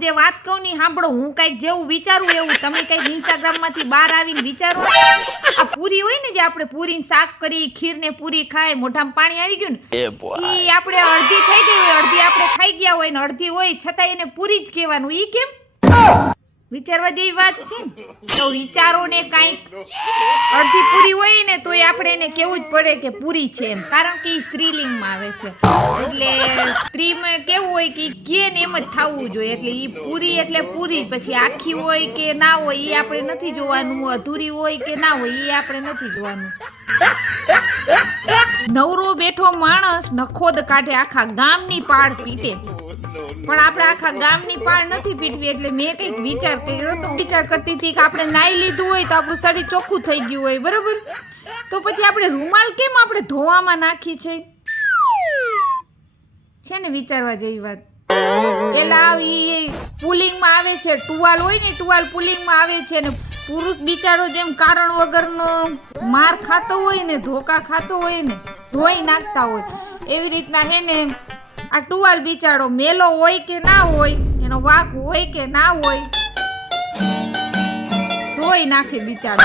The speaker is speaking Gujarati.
હું જે વાત કહું ની સાંભળો. હું કઈક જેવું વિચારું એવું તમે કઈક ઇન્સ્ટાગ્રામ માંથી બહાર આવીને વિચારો. આ પૂરી હોય ને, જે આપણે પૂરીને શાક કરી, ખીર ને પૂરી ખાય, મોઢામાં પાણી આવી ગયું ને, ઈ આપણે અડધી થઈ ગઈ હોય, અડધી આપણે ખાઈ ગયા હોય ને અડધી હોય છતાં એને પૂરી જ કહેવાનું. ઈ કેમ? વિચારવા જેવી વાત છે ને. તો વિચારો ને, કાંઈક અડધી પૂરી હોય ને તો આપણે એને કેવું જ પડે કે પૂરી છે એમ, કારણ કે એ સ્ત્રીલિંગમાં આવે છે. એટલે સ્ત્રીમાં કેવું હોય કે કે ને એમ જ થવું જોઈએ. એટલે એ પૂરી એટલે પૂરી. પછી આખી હોય કે ના હોય એ આપણે નથી જોવાનું, અધૂરી હોય કે ના હોય એ આપણે નથી જોવાનું. નવરો બેઠો માણસ નખોદ કાઢે, આખા ગામની પાળ પીટે. પણ આપણે આખા ગામની પાળ નથી પીટવી. એટલે મેં કંઈક વિચાર કર્યો તો. વિચાર કરતી હતી કે આપણે નાઈ લીધું હોય તો આપણું શરીર ચોખ્ખું થઈ ગયું હોય, બરોબર? તો પછી આપણે રૂમાલ કેમ આપણે ધોવામાં નાખી છે ને વિચારવા જેવી વાત. એલા આવી પુલિંગમાં આવે છે, ટુવાલ હોય ને, ટુવાલ પુલિંગમાં આવે છે ને પુરુષ બિચારો જેમ કારણ વગરનો માર ખાતો હોય ને, ધોકા ખાતો હોય ને, ધોઈ નાખતા હોય, એવી રીતના હે ને આ ટુવાલ બિચારો મેલો હોય કે ના હોય, એનો વાંક હોય કે ના હોય, ધોઈ નાખે બિચારો.